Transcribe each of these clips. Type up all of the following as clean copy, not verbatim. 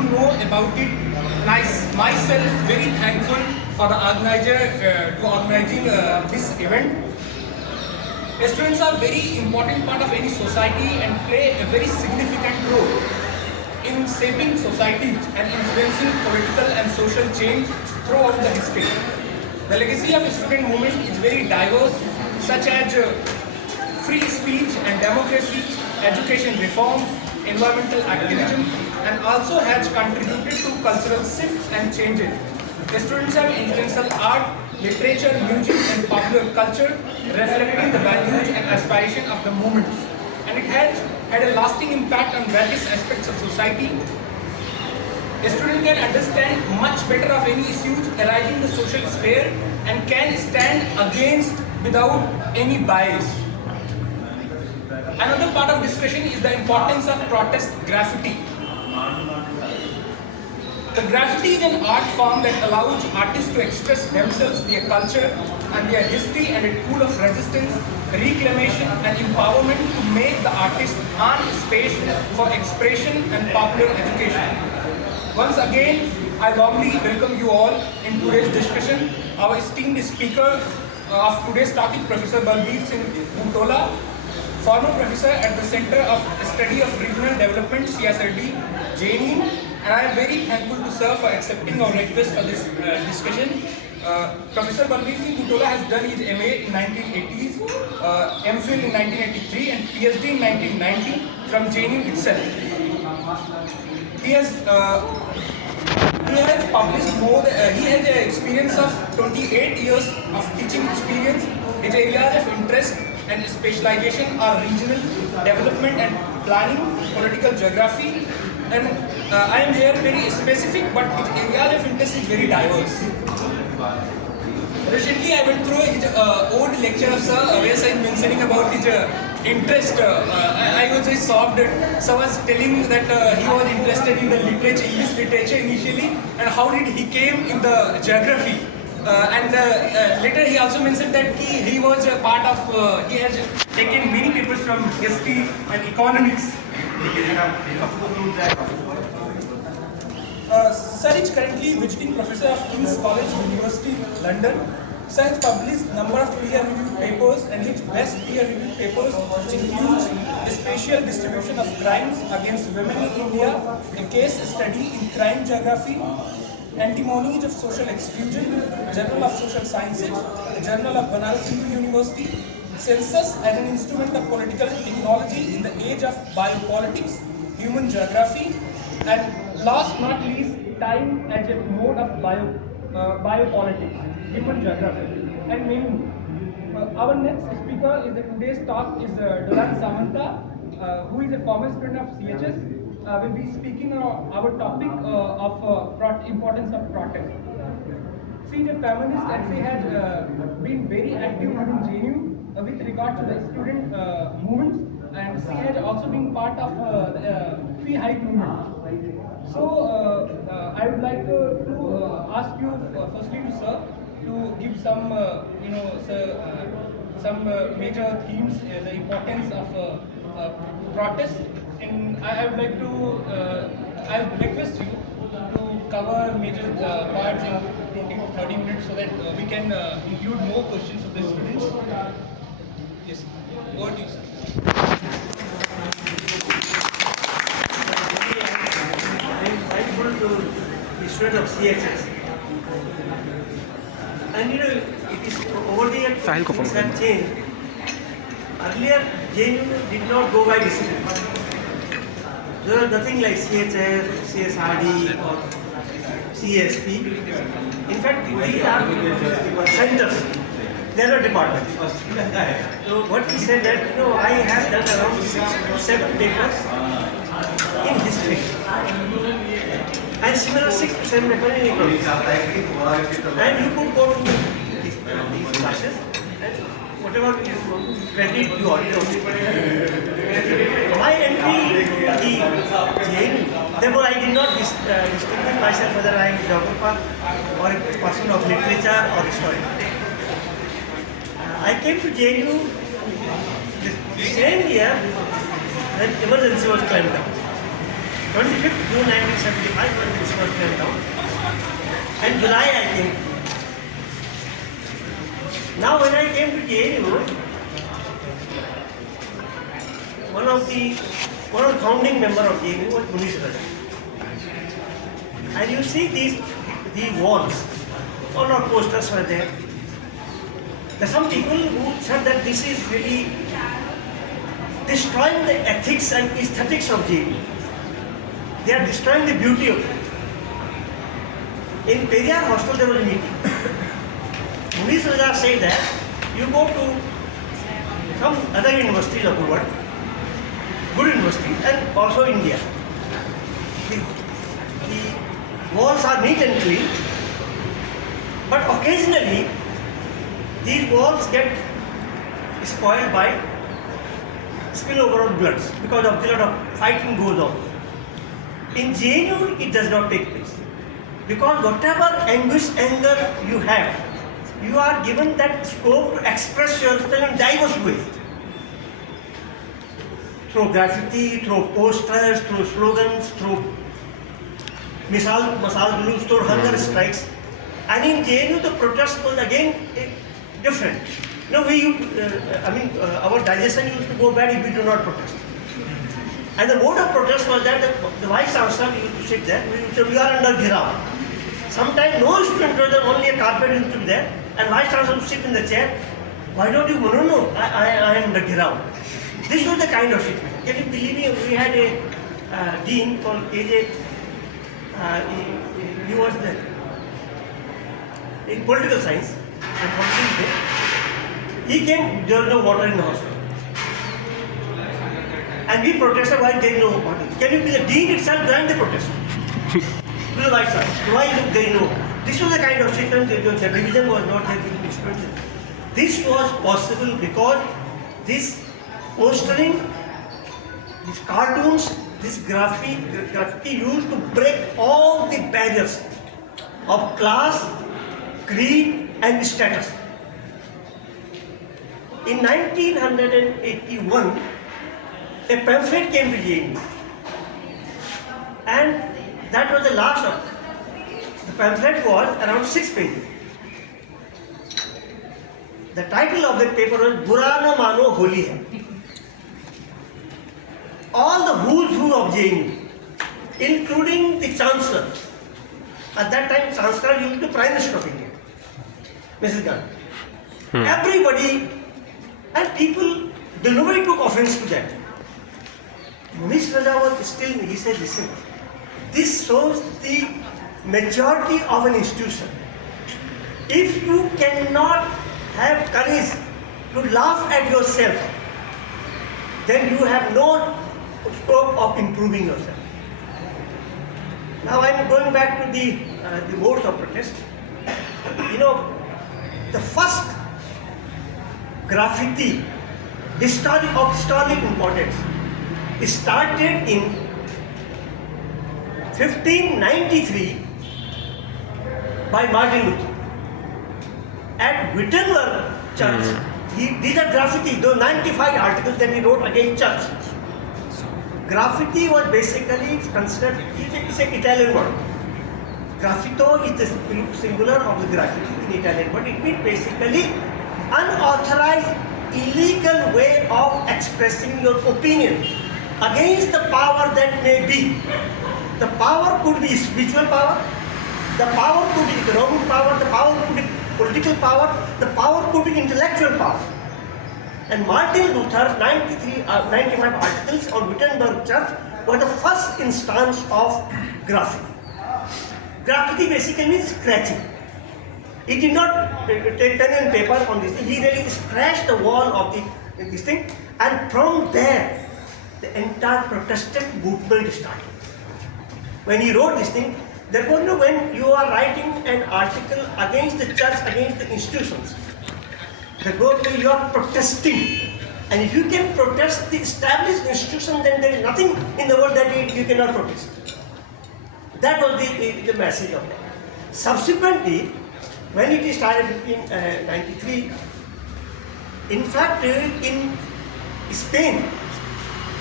to know about it. And I myself very thankful for the organizing this event. Students are very important part of any society and play a very significant role in shaping societies and influencing political and social change throughout the history. The legacy of student movement is very diverse, such as free speech and democracy, education reforms, environmental activism, and also has contributed to cultural shifts and changes. The students have influential art, literature, music, and popular culture, reflecting the values and aspiration of the movement. And it has had a lasting impact on various aspects of society. A student can understand much better of any issues arising in the social sphere and can stand against without any bias. Another part of discussion is the importance of protest graffiti. The graffiti is an art form that allows artists to express themselves, their culture and their history, and a tool of resistance, reclamation and empowerment to make the artist earn space for expression and popular education. Once again, I warmly welcome you all in today's discussion. Our esteemed speaker of today's topic, Professor Balbir Singh Butola, former professor at the Center of Study of Regional Development, CSRD, JNU, and I am very thankful to sir for accepting our request for this discussion. Professor Balbir Singh Butola has done his MA in 1980s, MPhil in 1983, and PhD in 1990 from JNU itself. He has published more. He has an experience of 28 years of teaching experience. His areas of interest and specialization are regional development and planning, political geography, and I am here very specific, but his areas of interest is very diverse. Recently, I went through his old lecture of sir, where sir is mentioning about his interest. I was just shocked that sir was telling that he was interested in the literature, English literature initially, and how did he came in the geography. Later he also mentioned that he was a part of, he has taken many papers from history and economics. Sir is currently visiting professor of King's College, University, London. Sir has published number of peer-reviewed papers, and his best peer-reviewed papers includes a spatial distribution of crimes against women in India, a case study in crime geography, Antimonies of Social Exclusion, Journal of Social Sciences, Journal of Banaras Hindu University, Census as an instrument of political technology in the age of biopolitics, human geography, and last not least, time as a mode of biopolitics, human geography, and many. Our next speaker is today's talk is Dolan Samanta, who is a former student of CHS. Will be speaking on our topic of importance of protest. She is a feminist and she has been very active within JNU with regard to the student movements, and she has also been part of the Free Hike movement. So I would like to ask you firstly to sir to give some some major themes, the importance of protest. And I would like to, I would request you to cover major parts in 20 to 30 minutes so that we can include more questions of the students. Yes, over to you, sir. I am thankful to the student of CHS. And it is over the years things have changed. Earlier, JNU did not go by discipline. There are nothing like CHS, CSRD or CSP. In fact, these are centers. They are not departments. So what he said that I have done around 6 to 7 papers in history. And similar 6 to 7 papers in economics. And you could go to these classes and whatever credit you already. My entry in the JNU, therefore I did not distinguish myself whether I am a geographer or a person of literature or historian. I came to JNU the same year when emergency was claimed down. 25th June 1975 when this was went down. And July I came. Now when I came to JNU, one of the founding member of JNU was Munish Raja. And you see the walls, all our posters were there. There are some people who said that this is really destroying the ethics and aesthetics of JNU. They are destroying the beauty of it. In Periyar Hostel there was a meeting. Munish Raja said that you go to some other universities of the world, good universities, and also India. The walls are neat and clean, but occasionally these walls get spoiled by spillover of bloods because of a lot of fighting goes on. In JNU, it does not take place. Because whatever anguish, anger you have, you are given that scope to express yourself in diverse ways. Through graffiti, through posters, through slogans, through masal gulus, through hunger strikes. And in JNU, the protest was again different. No, our digestion used to go bad if we do not protest. And the mode of protest was that the vice chancellor used to sit there. We would say, we are under ghirav. Sometimes no student was there, only a carpet used to be there, and vice chancellor would sit in the chair. Why don't you? No, I am under ghirav. This was the kind of situation. Can you believe me? We had a dean called AJ. He was there in political science and political. He came, there was no water in the hospital. And we protested while there is no water. Can you believe the dean itself joined the protest? To the vice chancellor. Why there is no? This was the kind of situation, the division was not there between the students. This was possible because this postering, these cartoons, this graffiti used to break all the barriers of class, creed and status. In 1981, a pamphlet came to JNU, and that was the last of it. The pamphlet was around 6 pages. The title of the paper was Bura Na Mano Holi Hai. All the who's who of JNU, including the Chancellor. At that time, Chancellor used to be Prime Minister of India, Mrs. Gandhi. Everybody and people, nobody took offense to that. Munish Raja was still, he said, listen, this shows the maturity of an institution. If you cannot have courage to laugh at yourself, then you have no scope of improving yourself. Now I am going back to the modes of protest. You know, the first graffiti of historic importance started in 1593 by Martin Luther at Wittenberg Church. These are graffiti, those 95 articles that he wrote against church. Graffiti was basically considered, it's an Italian word. Graffito is the singular of the graffiti in Italian word. It means basically unauthorized, illegal way of expressing your opinion against the power that may be. The power could be spiritual power, the power could be economic power, the power could be political power, the power could be intellectual power. And Martin Luther's 95 articles on Wittenberg Church were the first instance of graffiti. Graffiti basically means scratching. He did not take pen and paper on this thing, he really scratched the wall of this thing, and from there the entire Protestant movement started. When he wrote this thing, there was no, when you are writing an article against the church, against the institutions, you are protesting. And if you can protest the established institution, then there is nothing in the world that you cannot protest. That was the message of that. Subsequently, when it started in 93, in fact, in Spain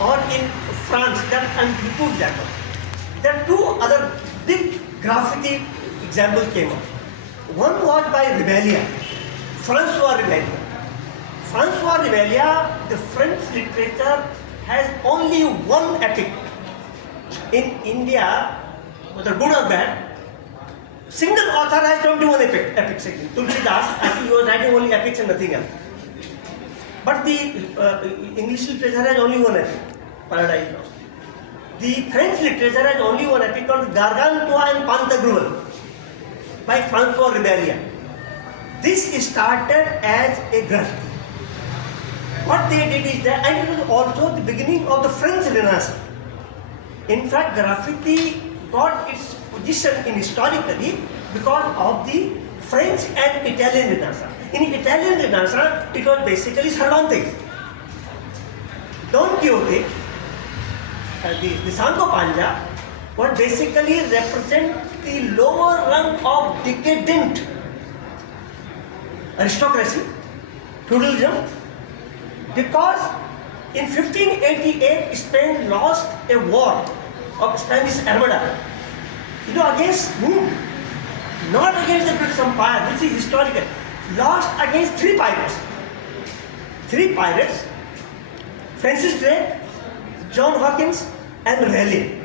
or in France, that and you put that one. Then two other big graffiti examples came up. One was by Rebellia, François Rebellia. François Rebellia, the French literature has only one epic. In India, whether good or bad, single author has 21 epics. Tulsidas, I think he was writing only epics and nothing else. But the English literature has only one epic, Paradise Lost. The French literature has only one epic called Gargantua and Pantagruel by François Rebellia. This started as a graffiti. What they did is that, and it was also the beginning of the French Renaissance. In fact, graffiti got its position in historically because of the French and Italian Renaissance. In Italian Renaissance, it was basically Cervantes. Don Quixote, the Sancho Panza, what basically represent the lower rung of decadent aristocracy, feudalism, because in 1588 Spain lost a war of Spanish Armada. You know, against whom? Not against the British Empire, which is historical. Lost against three pirates. Three pirates, Francis Drake, John Hawkins, and Raleigh.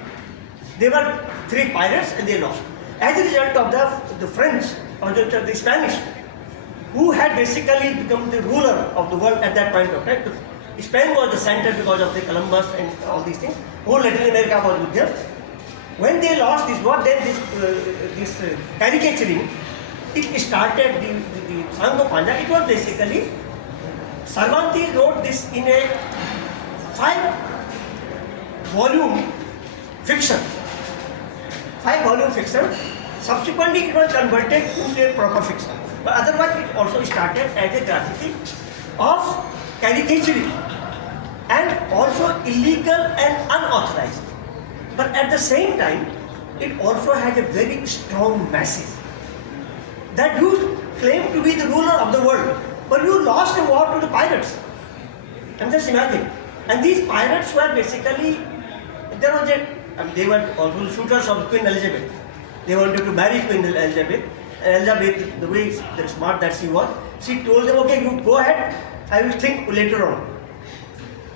They were three pirates and they lost. As a result of the French, or the Spanish, who had basically become the ruler of the world at that point of time. Spain was the center because of the Columbus and all these things. Whole Latin America was with them. When they lost this war, then this caricaturing, it started the Sancho Panza. It was basically, Cervantes wrote this in a 5-volume fiction. 5-volume fiction. Subsequently, it was converted into a proper fiction. But otherwise, it also started as a graffiti of caricaturing and also illegal and unauthorized. But at the same time, it also had a very strong message that you claim to be the ruler of the world, but you lost a war to the pirates. And just imagine. And these pirates were basically, they were also suitors of Queen Elizabeth. They wanted to marry Queen Elizabeth. And Elizabeth, the way the smart that she was, she told them, okay, you go ahead, I will think later on.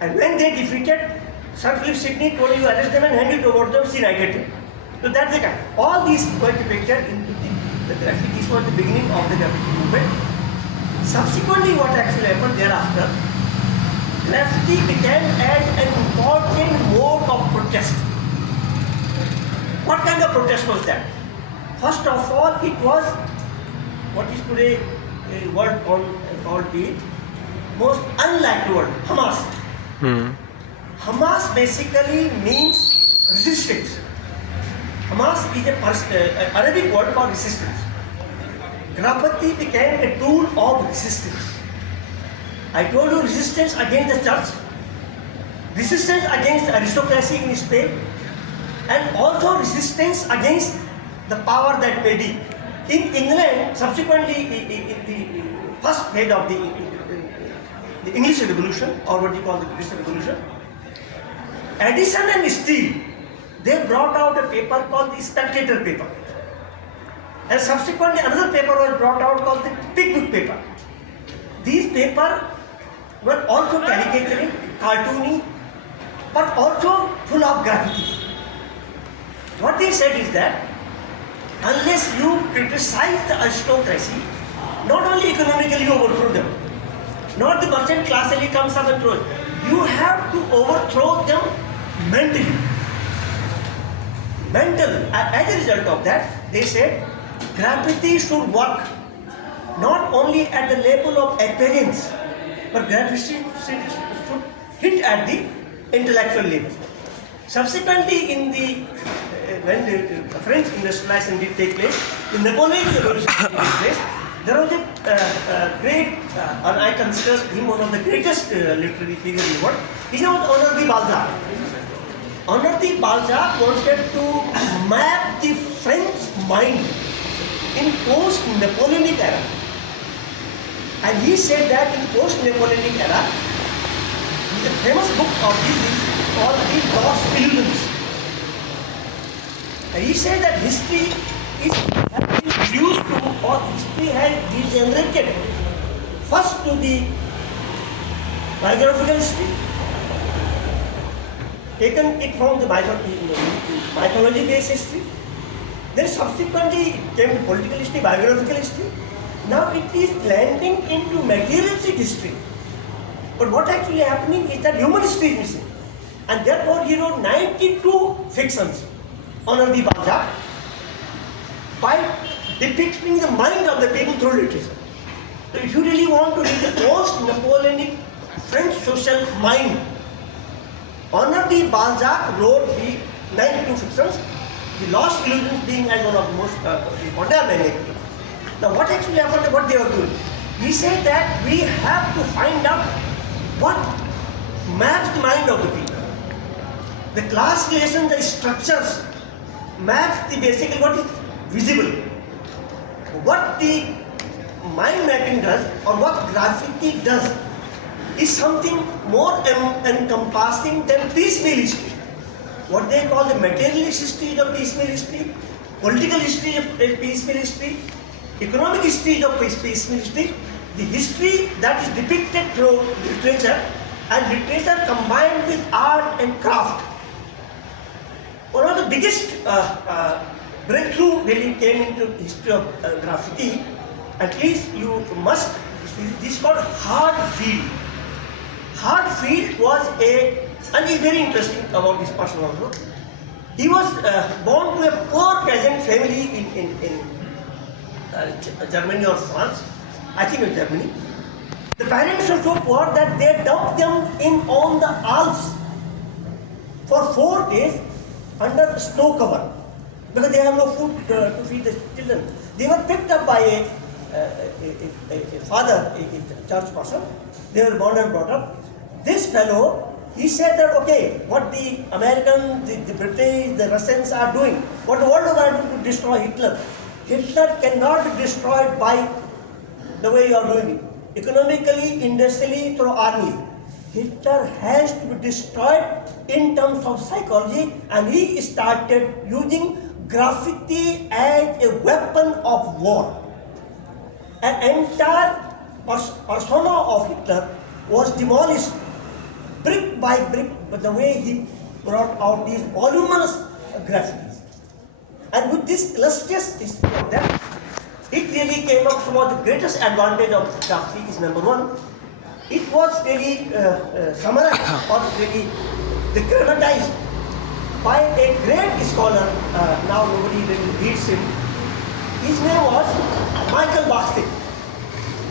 And when they defeated, Sir Philip Sidney told you arrest them and hand it over to them, she knighted him. So that's the kind. All these were depicted into the graffiti. This was the beginning of the graffiti movement. Subsequently, what actually happened thereafter, graffiti became an important mode of protest. What kind of protest was that? First of all, it was what is today a word called the most unlikely word, Hamas. Hamas basically means resistance. Hamas is an Arabic word for resistance. Graffiti became a tool of resistance. I told you resistance against the church, resistance against the aristocracy in Spain, and also resistance against the power that may be. In England, subsequently in the first head of the English Revolution, or what you call the British Revolution, Addison and Steele, they brought out a paper called the Spectator paper. And subsequently another paper was brought out called the Pickwick paper. These papers were also caricaturing, cartooning, but also full of graffiti. What they said is that unless you criticize the aristocracy, not only economically you overthrow them, not the merchant class only comes up and throws, you have to overthrow them mentally. As a result of that, they said graffiti should work not only at the level of appearance, but graffiti should hit at the intellectual level. Subsequently, in the when the French industrialization did take place, the Napoleonic Revolution did take place, there was a great, and I consider him one of the greatest literary figures in the world. His name was Honoré de Balzac. Honoré de Balzac wanted to map the French mind in post-Napoleonic era. And he said that in post-Napoleonic era, the famous book of his is called The Lost Illusions. He said that history has been reduced to, or history has degenerated first to the biographical history, taken it from the mythology-based history. Then subsequently it came to political history, biographical history. Now it is landing into materialistic history. But what actually happening is that human history is missing. And therefore he wrote 92 fictions on the Balzac by depicting the mind of the people through literature. So if you really want to read the post-Napoleonic French social mind, Honoré de Balzac wrote the 92 fictions, The Lost Illusions being as one of the most important. Now what actually happened, what they were doing? He said that we have to find out what maps the mind of the people. The class relation, the structures maps the basically what is visible. What the mind mapping does or what graffiti does is something more encompassing than piecemeal history. What they call the materialist history is of piecemeal history, political history of piecemeal history, economic history of piecemeal history, the history that is depicted through literature and literature combined with art and craft. One of the biggest breakthrough really came into the history of graffiti. At least you must, this is called hard field. Hard field was and it's very interesting about this person also. He was born to a poor peasant family in Germany or France, I think in Germany. The parents were so poor that they dumped them in on the Alps for 4 days under snow cover because they have no food to feed the children. They were picked up by a father, a church person. They were born and brought up. This fellow, he said that okay, what the Americans, the British, the Russians are doing, what the world is going to do to destroy Hitler. Hitler cannot be destroyed by the way you are doing it. Economically, industrially, through armies. Hitler has to be destroyed in terms of psychology, and he started using graffiti as a weapon of war. An entire persona of Hitler was demolished brick by brick, but the way he brought out these voluminous graffitis. And with this illustrious history of that, it really came up some of the greatest advantage of graffiti is number one. It was really summarized or really dramatized by a great scholar, now nobody really reads him. His name was Michael Bakhtin.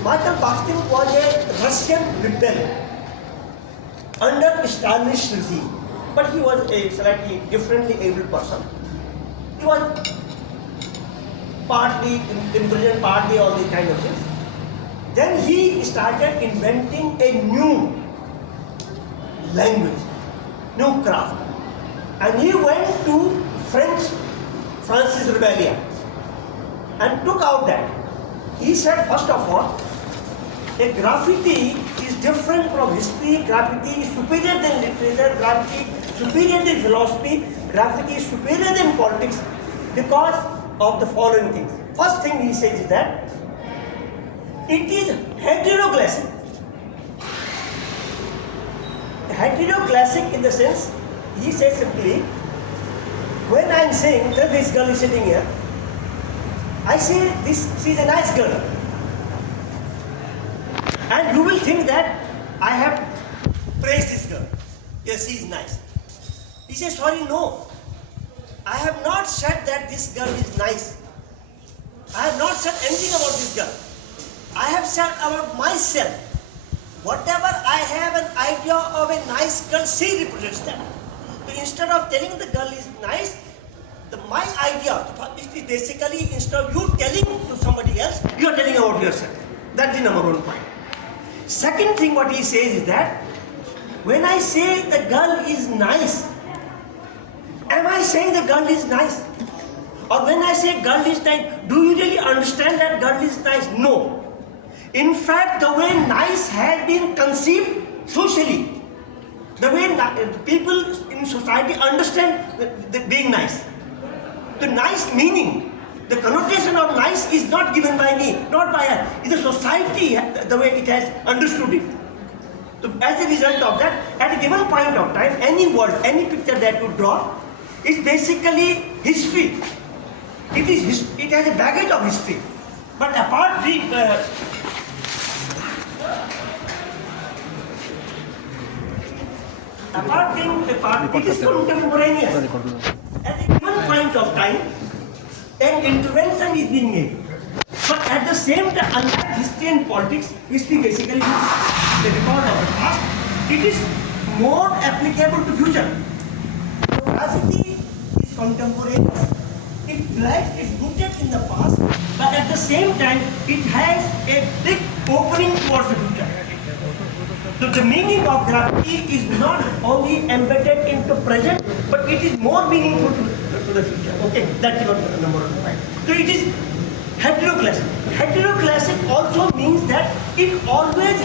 Michael Bakhtin was a Russian rebel under Stalinist regime, but he was a slightly differently able person. He was partly imprisoned, partly all these kind of things. Then he started inventing a new language, new craft. And he went to France's rebellion and took out that. He said, first of all, a graffiti is different from history, graffiti is superior than literature, graffiti is superior than philosophy, graffiti is superior than politics because of the following things. First thing he says is that it is heteroclassic. Heteroclassic in the sense, he says simply, when I am saying that this girl is sitting here, I say she is a nice girl. And you will think that I have praised this girl. Yes, she is nice. He says, sorry, no. I have not said that this girl is nice. I have not said anything about this girl. I have said about myself. Whatever I have an idea of a nice girl, she represents that. So instead of telling the girl is nice, my idea is basically instead of you telling to somebody else, you are telling about yourself. That's the number one point. Second thing what he says is that when I say the girl is nice, am I saying the girl is nice? Or when I say girl is nice, do you really understand that girl is nice? No. In fact, the way nice has been conceived socially, the way people in society understand being nice. the nice meaning, the connotation of nice is not given by me, not by her. It's the society, the way it has understood it. So as a result of that, at a given point of time, any word, any picture that you draw is basically history. It has a baggage of history. But apart from it is contemporaneous. At a given point of time, an intervention is being made. But at the same time, unlike history and politics, history basically is the record of the past, it is more applicable to future. Graffiti is contemporaneous. It's rooted in the past, but at the same time, it has a big opening towards the future. So the meaning of graffiti is not only embedded into present, but it is more meaningful to the future. Okay, that's your number one. So it is heteroclassic. Heteroclassic also means that it always